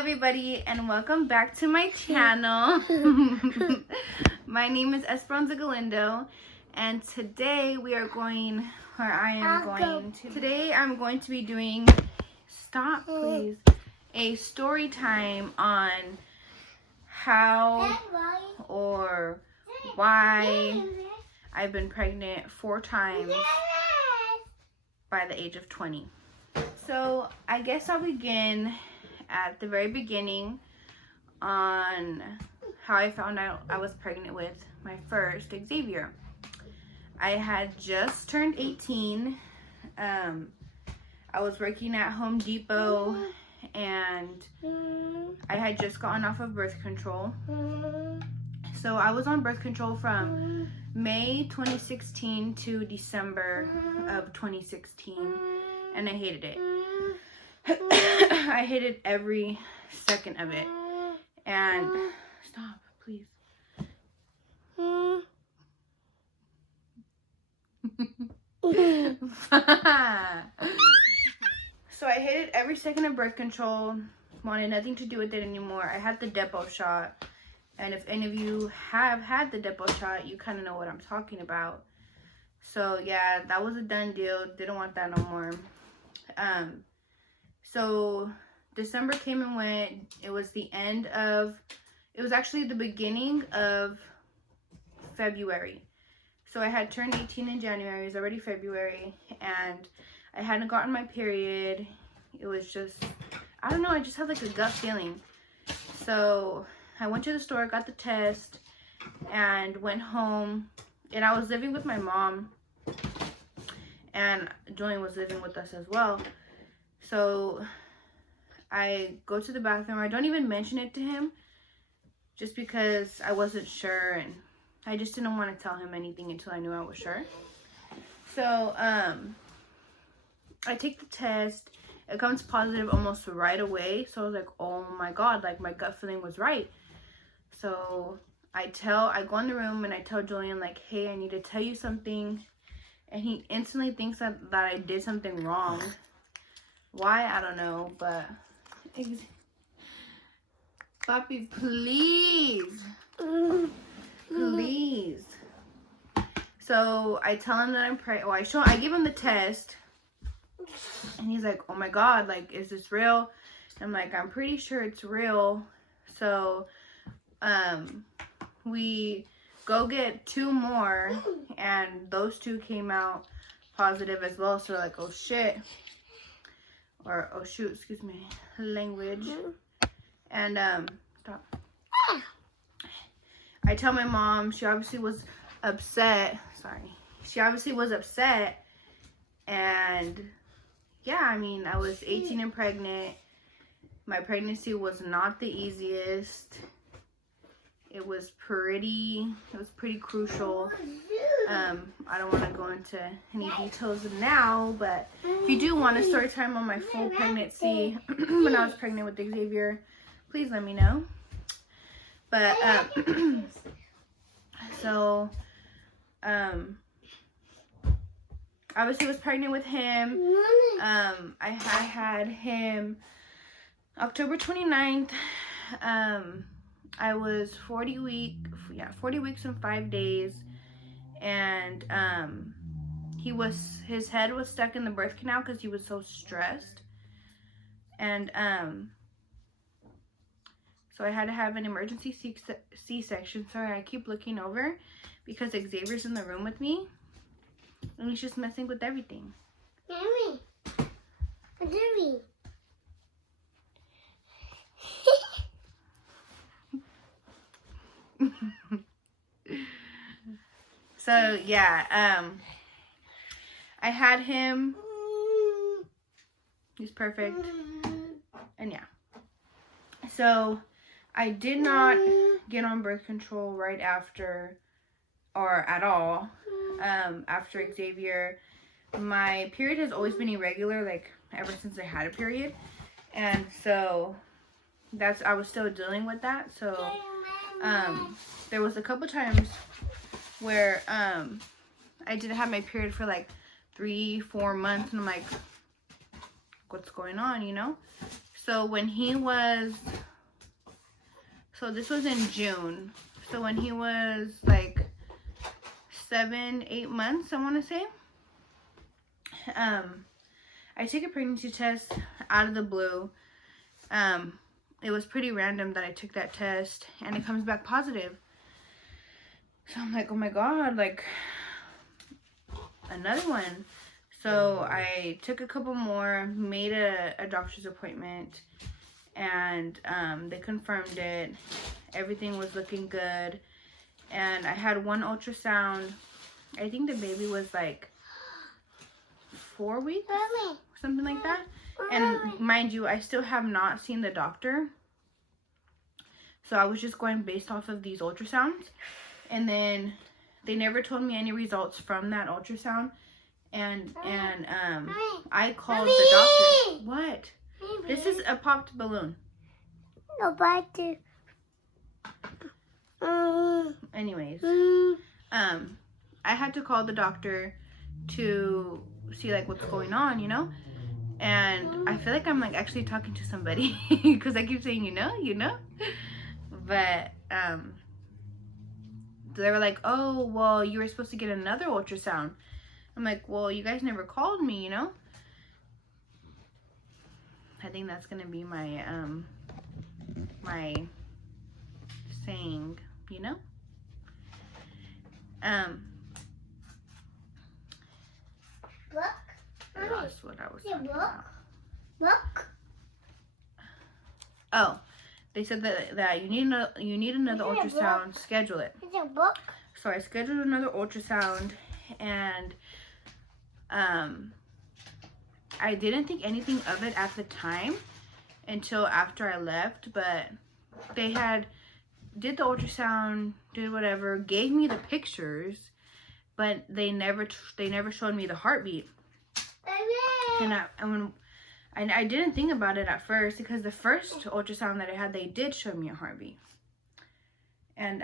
everybody, and welcome back to my channel. My name is Esperanza Galindo, and today I'm going to be doing, stop please, a story time on how or why I've been pregnant 4 times by the age of 20. So I guess I'll begin at the very beginning on how I found out I was pregnant with my first Xavier. I had just turned 18. I was working at Home Depot and I had just gotten off of birth control. So I was on birth control from May 2016 to December of 2016, and I hated it. I hated every second of it. And stop, please. So I hated every second of birth control, wanted nothing to do with it anymore. I had the depot shot, and if any of you have had the depot shot, you kind of know what I'm talking about. So yeah, that was a done deal. Didn't want that no more. So December came and went. It was actually the beginning of February. So I had turned 18 in January. It was already February, and I hadn't gotten my period. It was just, I don't know, I just had like a gut feeling. So I went to the store, got the test, and went home. And I was living with my mom, and Julian was living with us as well. So I go to the bathroom. I don't even mention it to him just because I wasn't sure, and I just didn't want to tell him anything until I knew I was sure. So I take the test. It comes positive almost right away. So I was like, oh my God, like my gut feeling was right. So I go in the room and I tell Julian, like, hey, I need to tell you something. And he instantly thinks that I did something wrong. Why? I don't know, but Papi, please. Please. So I tell him that I'm pregnant. Well, I give him the test. And he's like, oh my God, like, is this real? I'm like, I'm pretty sure it's real. So we go get 2 more, and those 2 came out positive as well. So we're like, oh shit. Or, oh shoot, excuse me, language. And stop. I tell my mom. She obviously was upset. She obviously was upset. And yeah, I mean, I was 18 and pregnant. My pregnancy was not the easiest. It was pretty crucial. I don't want to go into any details now, but if you do want a story time on my full pregnancy when I was pregnant with Xavier, please let me know. But so obviously was pregnant with him. I had him October 29th. I was 40 weeks and 5 days, and his head was stuck in the birth canal because he was so stressed, and so I had to have an emergency C-section. Sorry, I keep looking over because Xavier's in the room with me, and he's just messing with everything. Mommy, Mommy. So yeah, I had him. He's perfect. And yeah, so I did not get on birth control right after, or at all, after Xavier. My period has always been irregular, like ever since I had a period, and so I was still dealing with that. So there was a couple times where I didn't have my period for like 3-4 months, and I'm like, what's going on, you know? So when he was, so this was in June. So when he was like 7-8 months, I want to say, I take a pregnancy test out of the blue. It was pretty random that I took that test, and it comes back positive. So I'm like, oh my God, like another one. So I took a couple more, made a doctor's appointment, and they confirmed it. Everything was looking good. And I had one ultrasound. I think the baby was like 4 weeks, something like that. And mind you, I still have not seen the doctor. So I was just going based off of these ultrasounds. And then they never told me any results from that ultrasound. And I called the doctor. What? This is a popped balloon. Nobody. Anyways, I had to call the doctor to see like what's going on, you know? And I feel like I'm like actually talking to somebody because I keep saying, you know? But they were like, oh, well, you were supposed to get another ultrasound. I'm like, well, you guys never called me, you know? I think that's gonna be my my saying, you know? Look. I lost what I was talking Look. about. Look. Oh, they said that you need another ultrasound. Schedule it. It's a book. So I scheduled another ultrasound, and I didn't think anything of it at the time until after I left. But they did the ultrasound, did whatever, gave me the pictures, but they never showed me the heartbeat. And I didn't think about it at first because the first ultrasound that I had, they did show me a heartbeat. And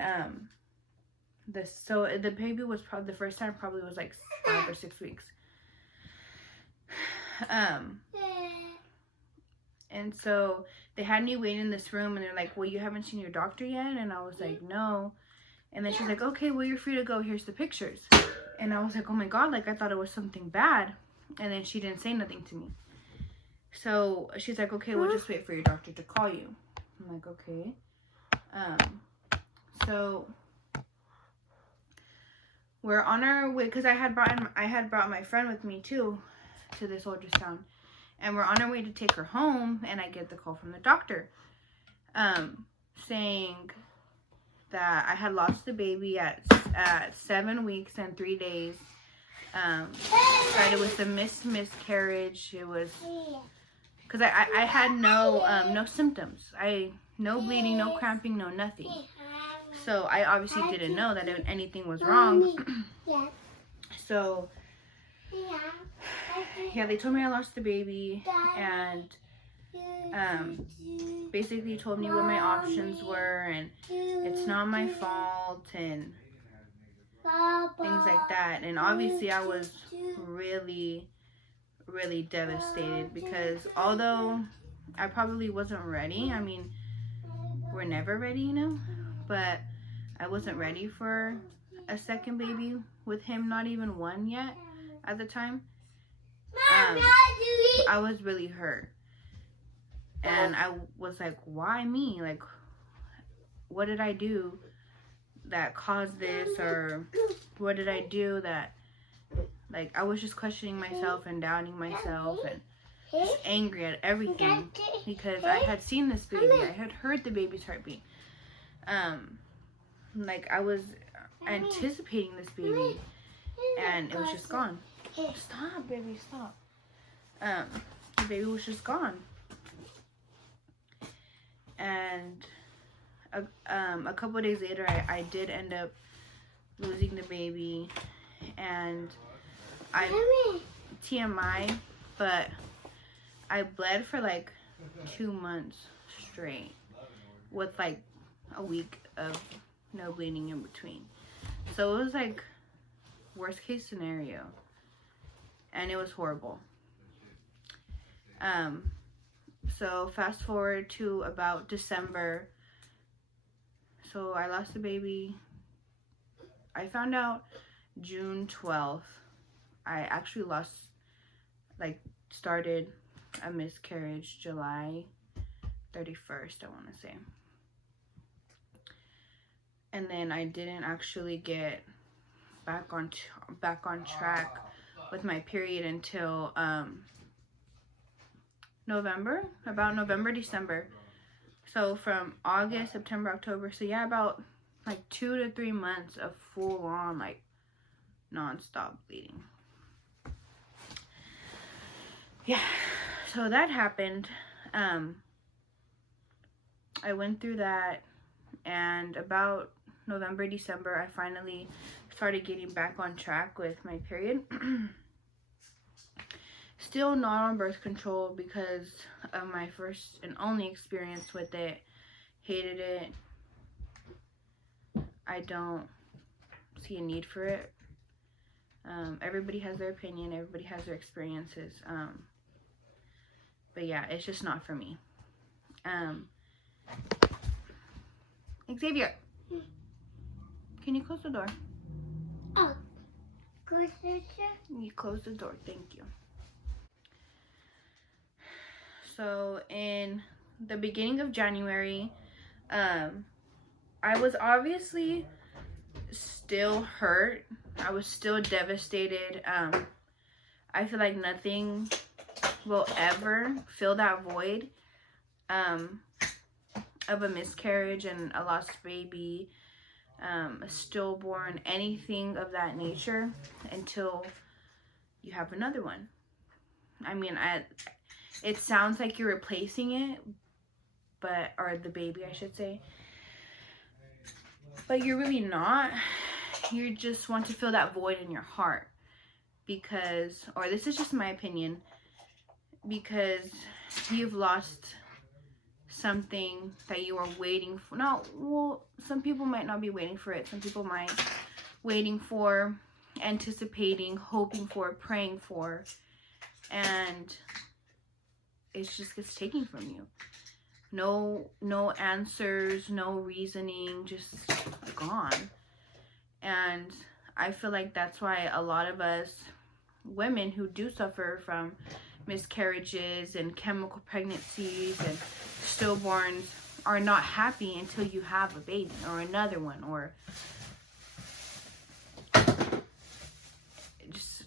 the baby was probably the first time probably was like 5 or 6 weeks. And so they had me wait in this room, and they're like, well, you haven't seen your doctor yet? And I was like, no. And then she's like, okay, well, you're free to go. Here's the pictures. And I was like, oh my God, like I thought it was something bad. And then she didn't say nothing to me. So she's like, okay, we'll just wait for your doctor to call you. I'm like, okay. So we're on our way, because I had brought my friend with me too to this ultrasound. And we're on our way to take her home, and I get the call from the doctor saying that I had lost the baby at 7 weeks and 3 days. That it was a miscarriage. It was because I had no symptoms. No bleeding, no cramping, no nothing. So I obviously didn't know that anything was wrong. So yeah, they told me I lost the baby, and basically told me what my options were, and it's not my fault, and things like that. And obviously I was really, really devastated, because although I probably wasn't ready, I mean, we're never ready, you know, but I wasn't ready for a second baby with him, not even one yet at the time. I was really hurt, and I was like, why me? Like, what did I do that caused this? Or what did I do that, like, I was just questioning myself and doubting myself and just angry at everything, because I had seen this baby. I had heard the baby's heartbeat. Like, I was anticipating this baby, and it was just gone. Stop, baby, stop. The baby was just gone. And a couple of days later, I did end up losing the baby, and TMI, but I bled for like 2 months straight with like a week of no bleeding in between. So it was like worst case scenario, and it was horrible. So fast forward to about December. So I lost the baby. I found out June 12th. I actually started a miscarriage July 31st, I want to say. And then I didn't actually get back on track with my period until about November, December. So from August, September, October. So yeah, about like 2 to 3 months of full on like non-stop bleeding. Yeah, so that happened. I went through that, and about November, December, I finally started getting back on track with my period. Still not on birth control because of my first and only experience with it. Hated it. I don't see a need for it. Everybody has their opinion. Everybody has their experiences. But yeah, it's just not for me. Xavier, can you close the door? Oh, close the door. You close the door. Thank you. So in the beginning of January, I was obviously still hurt. I was still devastated. I feel like nothing will ever fill that void of a miscarriage and a lost baby, a stillborn, anything of that nature until you have another one. I mean, it sounds like you're replacing it, or the baby, I should say. But you're really not. You just want to fill that void in your heart or this is just my opinion, because you've lost something that you are waiting for. Some people might not be waiting for it. Some people might waiting for, anticipating, hoping for, praying for, and it just gets taken from you. No answers, no reasoning, just gone. And I feel like that's why a lot of us women who do suffer from miscarriages and chemical pregnancies and stillborns are not happy until you have a baby or another one, or just,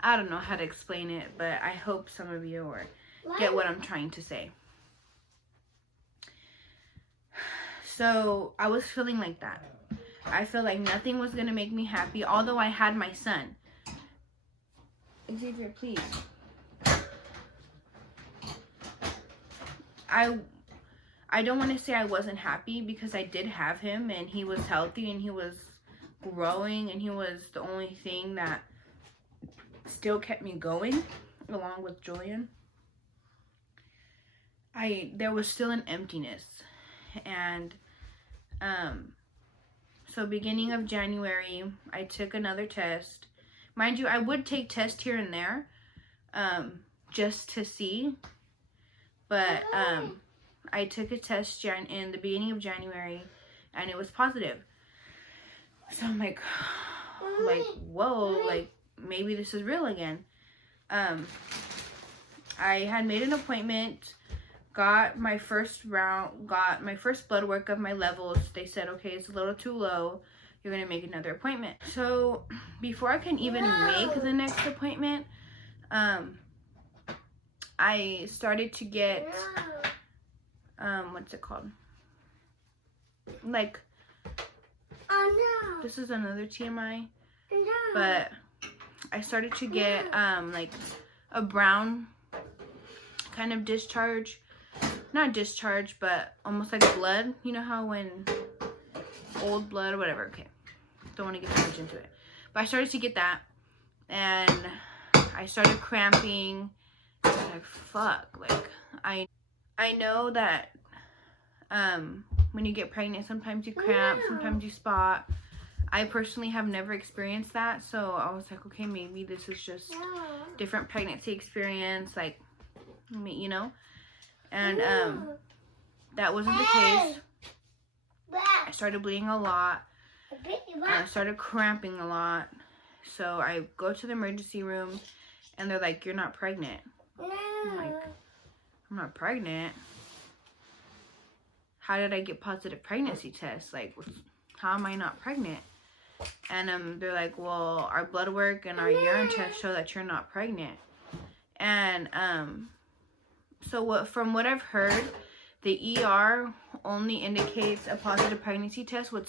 I don't know how to explain it, but I hope some of you get what I'm trying to say. So I was feeling like that. I feel like nothing was going to make me happy, although I had my son. Xavier, please. I don't want to say I wasn't happy, because I did have him and he was healthy and he was growing and he was the only thing that still kept me going, along with Julian. There was still an emptiness. And so beginning of January, I took another test. Mind you, I would take tests here and there just to see. But I took a test in the beginning of January, and it was positive. So I'm like, whoa, like maybe this is real again. I had made an appointment, got my first blood work of my levels. They said, okay, it's a little too low. You're going to make another appointment. So before I can even make the next appointment, I started to get, what's it called? Like, oh no. This is another TMI, No. but I started to get, like a brown kind of discharge. Not discharge, but almost like blood. You know how when old blood or whatever. Okay, don't want to get too much into it. But I started to get that, and I started cramping. I was like, fuck. Like, I know that when you get pregnant, sometimes you cramp, sometimes you spot. I personally have never experienced that, so I was like, okay, maybe this is just different pregnancy experience. Like, you know, and that wasn't the case. I started bleeding a lot. I started cramping a lot. So I go to the emergency room, and they're like, "You're not pregnant." I'm like, "I'm not pregnant? How did I get positive pregnancy tests? Like, how am I not pregnant?" And they're like, "Well, our blood work and our urine tests show that you're not pregnant." And so from what I've heard, the ER only indicates a positive pregnancy test with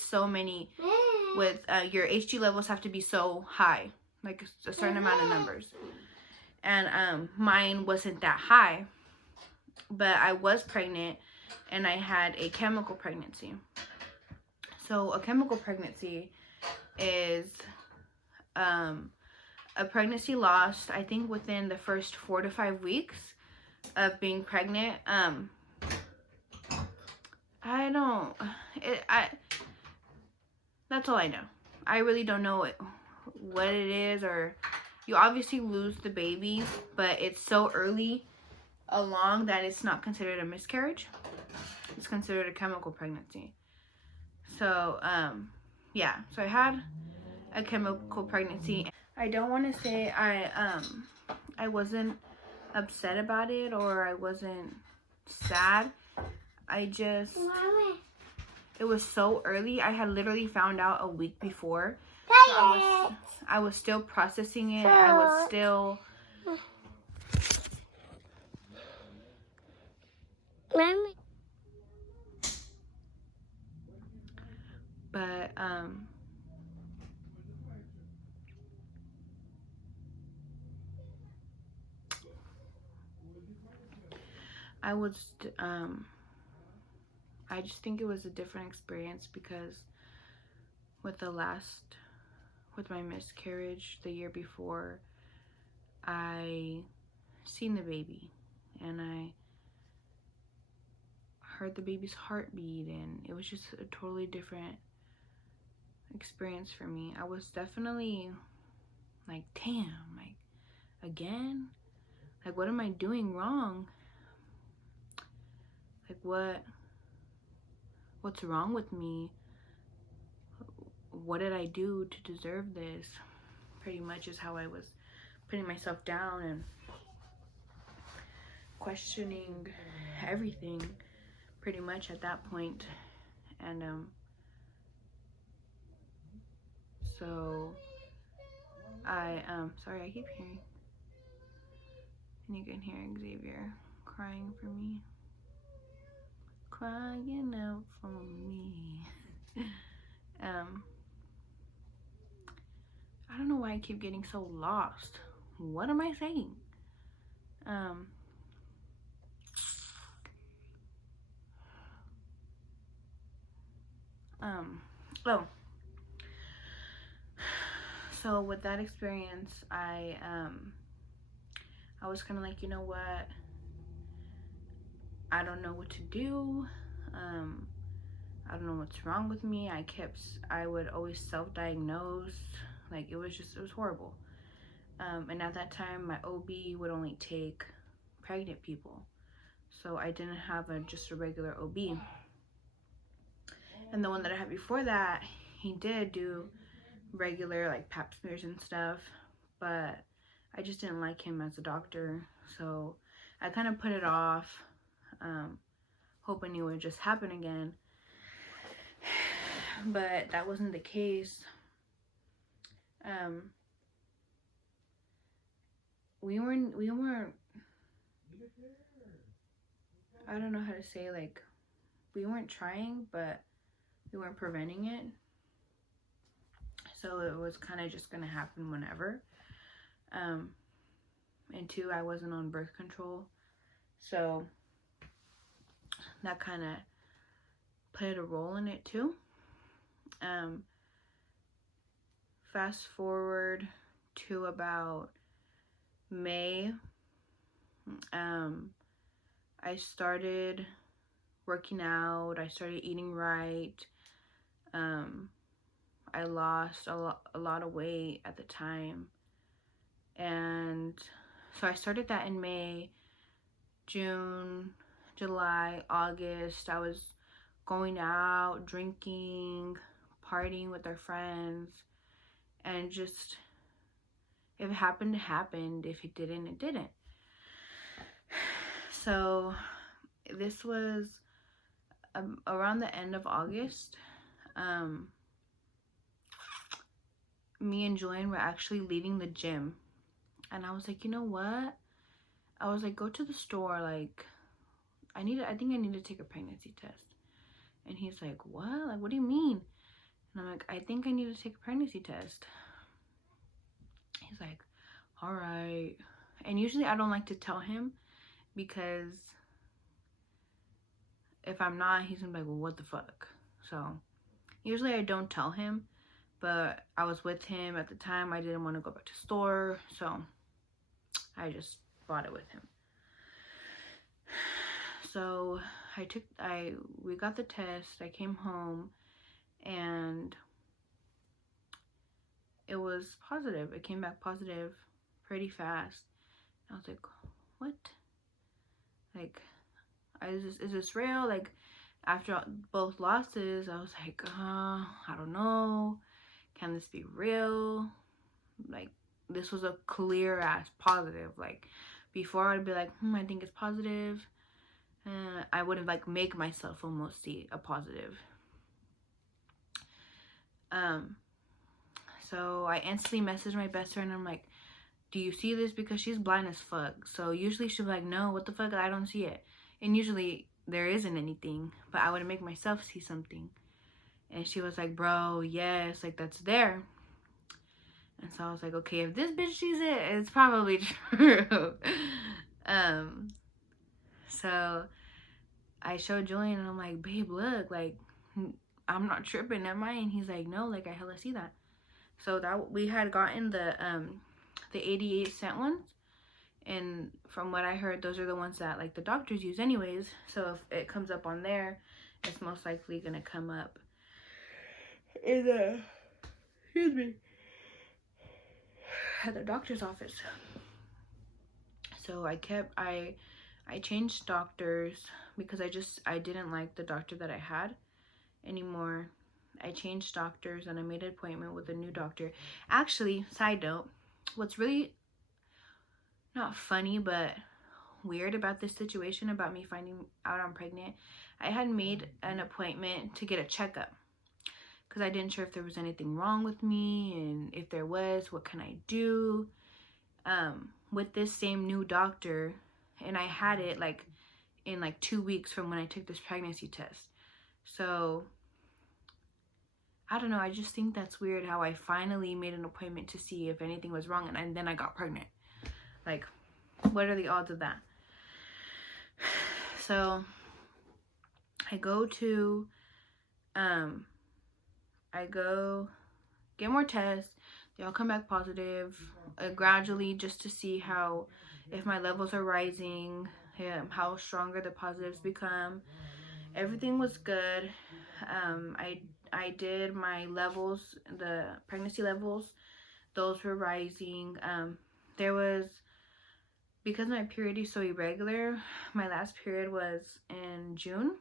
your HG levels have to be so high, like a certain amount of numbers. And mine wasn't that high, but I was pregnant, and I had a chemical pregnancy. So a chemical pregnancy is a pregnancy lost, I think, within the first 4 to 5 weeks of being pregnant. That's all I know. I really don't know what it is, or you obviously lose the baby, but it's so early along that it's not considered a miscarriage. It's considered a chemical pregnancy. So, yeah. So I had a chemical pregnancy. I don't want to say I wasn't upset about it, or I wasn't sad. It was so early. I had literally found out a week before. So I was still processing it. I was still... But, I just think it was a different experience, because with my miscarriage the year before, I seen the baby, and I heard the baby's heartbeat, and it was just a totally different experience for me. I was definitely like, damn, like, again? Like, what am I doing wrong? Like, what's wrong with me? What did I do to deserve this? Pretty much is how I was putting myself down and questioning everything pretty much at that point. And so sorry, I keep hearing, and you can hear Xavier crying for me, crying out for me. I don't know why I keep getting so lost. What am I saying? So with that experience, I was kind of like, you know what? I don't know what to do. I don't know what's wrong with me. I would always self-diagnose. Like, it was horrible. And at that time, my OB would only take pregnant people. So I didn't have just a regular OB. And the one that I had before that, he did do regular, like, pap smears and stuff. But I just didn't like him as a doctor. So I kind of put it off, hoping it would just happen again. But that wasn't the case. We weren't, I don't know how to say, like, we weren't trying, but we weren't preventing it. So it was kind of just gonna happen whenever. And two, I wasn't on birth control, so that kind of played a role in it too. Fast forward to about May, I started working out. I started eating right. I lost a lot of weight at the time, and so I started that in May. June, July, August, I was going out, drinking, partying with our friends, and just, if it happened, it happened. If it didn't, it didn't. So this was around the end of August. Me and Julian were actually leaving the gym, and I was like, you know what? I was like, go to the store. Like, I think I need to take a pregnancy test. And he's like, what? Like, what do you mean? And I'm like, I think I need to take a pregnancy test. He's like, all right. And usually I don't like to tell him, because if I'm not, he's gonna be like, well, what the fuck? So usually I don't tell him, but I was with him at the time. I didn't want to go back to the store, so I just bought it with him. So we got the test. I came home, and it was positive. It came back positive pretty fast. I was like, what? Like, is this real? Like, after both losses, I was like, I don't know. Can this be real? Like, this was a clear ass positive. Like, before I'd be like, I think it's positive. I wouldn't like make myself almost see a positive. So I instantly messaged my best friend. I'm like, do you see this? Because she's blind as fuck. So usually she'll be like, no, what the fuck? I don't see it. And usually there isn't anything, but I would make myself see something. And she was like, bro, yes, like that's there. And so I was like, okay, if this bitch sees it, it's probably true. So I showed Julian, and I'm like, babe, look, like, I'm not tripping, am I? And he's like, no, like, I hella see that. So that we had gotten the 88-cent ones, and from what I heard, those are the ones that like the doctors use anyways. So if it comes up on there, it's most likely gonna come up in the, excuse me, at the doctor's office. So I changed doctors because I didn't like the doctor that I had anymore. I changed doctors, and I made an appointment with a new doctor. Actually, side note, what's really not funny but weird about this situation, about me finding out I'm pregnant, I had made an appointment to get a checkup because I didn't sure if there was anything wrong with me, and if there was, what can I do with this same new doctor. And I had it like in like 2 weeks from when I took this pregnancy test. So I don't know, I just think that's weird how I finally made an appointment to see if anything was wrong, and then I got pregnant. Like, what are the odds of that? So I go get more tests. They all come back positive, gradually, just to see how, if my levels are rising, how stronger the positives become. Everything was good. I did my levels, the pregnancy levels, those were rising. There was, because my period is so irregular, my last period was in June,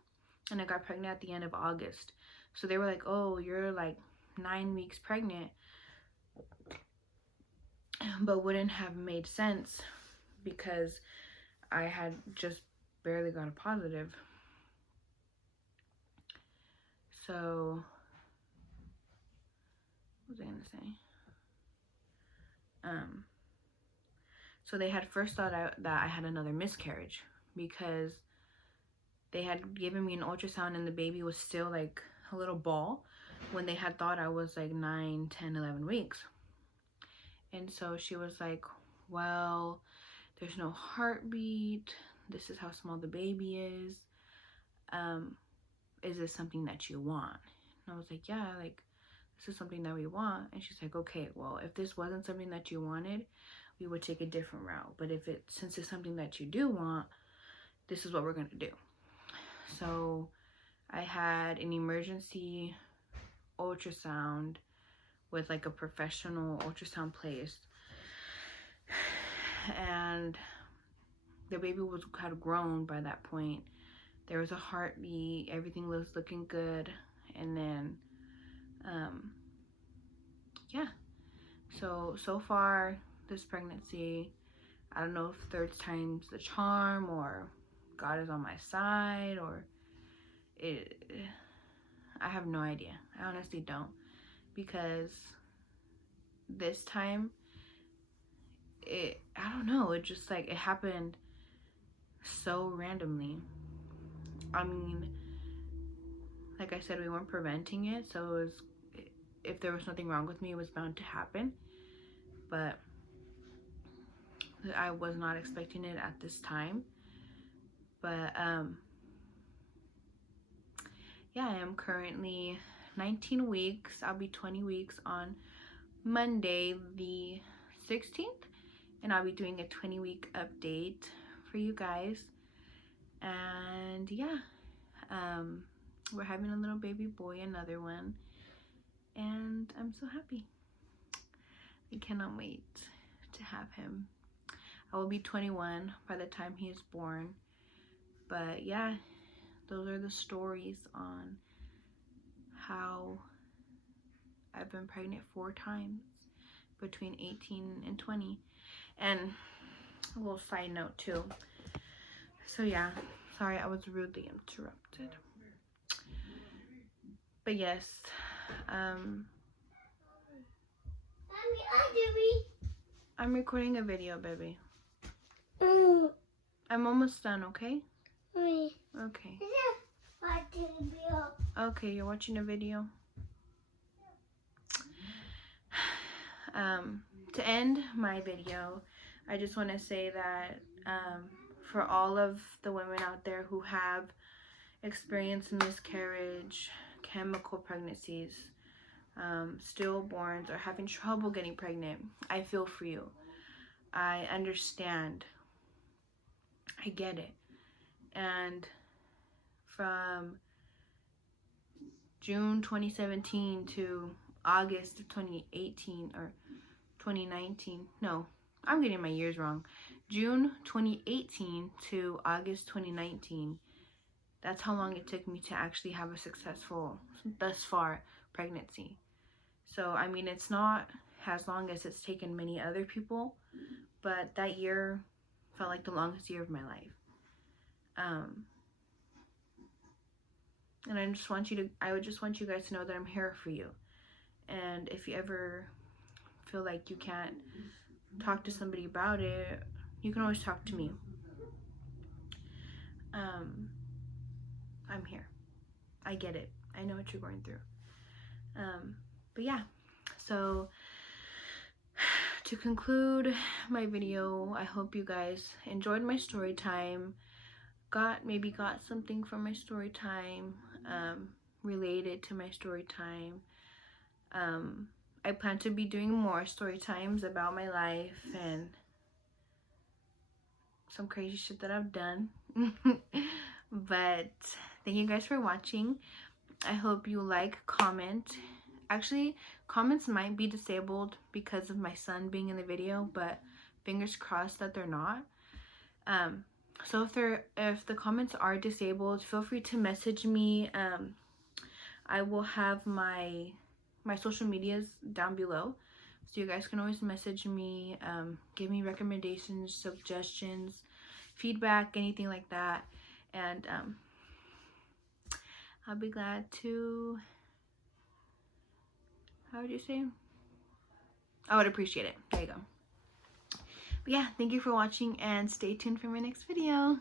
and I got pregnant at the end of August. So they were like, oh, you're like 9 weeks pregnant, but wouldn't have made sense because I had just barely got a positive. So what was I gonna say? So they had first thought that I had another miscarriage, because they had given me an ultrasound and the baby was still like a little ball, when they had thought I was like 9, 10, 11 weeks. And so she was like, well, there's no heartbeat. This is how small the baby is. Is this something that you want? And I was like, yeah, like, this is something that we want. And she's like, okay, well, if this wasn't something that you wanted, we would take a different route. But since it's something that you do want, this is what we're gonna do. So I had an emergency ultrasound with like a professional ultrasound place, and the baby had grown by that point. There was a heartbeat, everything was looking good, and then yeah, so far this pregnancy, I don't know if third time's the charm, or God is on my side, or I have no idea. I honestly don't, because this time I don't know, it just like it happened so randomly. I mean, like I said, we weren't preventing it, so it was, if there was nothing wrong with me, it was bound to happen. But I was not expecting it at this time. But yeah, I am currently 19 weeks. I'll be 20 weeks on Monday the 16th, and I'll be doing a 20-week update for you guys. And yeah, we're having a little baby boy, another one, and I'm so happy. I cannot wait to have him. I will be 21 by the time he is born. But yeah, those are the stories on how I've been pregnant 4 times between 18 and 20. And a little side note too. So yeah, sorry I was rudely interrupted. But yes, I'm recording a video, baby. I'm almost done, okay? Okay. Okay, you're watching a video. To end my video, I just want to say that for all of the women out there who have experienced miscarriage, chemical pregnancies, stillborns, or having trouble getting pregnant, I feel for you. I understand. I get it. And from June 2017 to August of 2018 or 2019, no, I'm getting my years wrong. June 2018 to August 2019, that's how long it took me to actually have a successful, thus far, pregnancy. So, I mean, it's not as long as it's taken many other people, but that year felt like the longest year of my life. And I would just want you guys to know that I'm here for you. And if you ever feel like you can't talk to somebody about it, you can always talk to me. I'm here. I get it. I know what you're going through. But yeah, so to conclude my video, I hope you guys enjoyed my story time, maybe got something from my story time, related to my story time. I plan to be doing more story times about my life and some crazy shit that I've done. But thank you guys for watching. I hope you like, comment. Actually, comments might be disabled because of my son being in the video, but fingers crossed that they're not. So if the comments are disabled, feel free to message me. I will have my social medias down below, so you guys can always message me, give me recommendations, suggestions, feedback, anything like that, and I'll be glad to, how would you say? I would appreciate it. There you go. But yeah, thank you for watching, and stay tuned for my next video.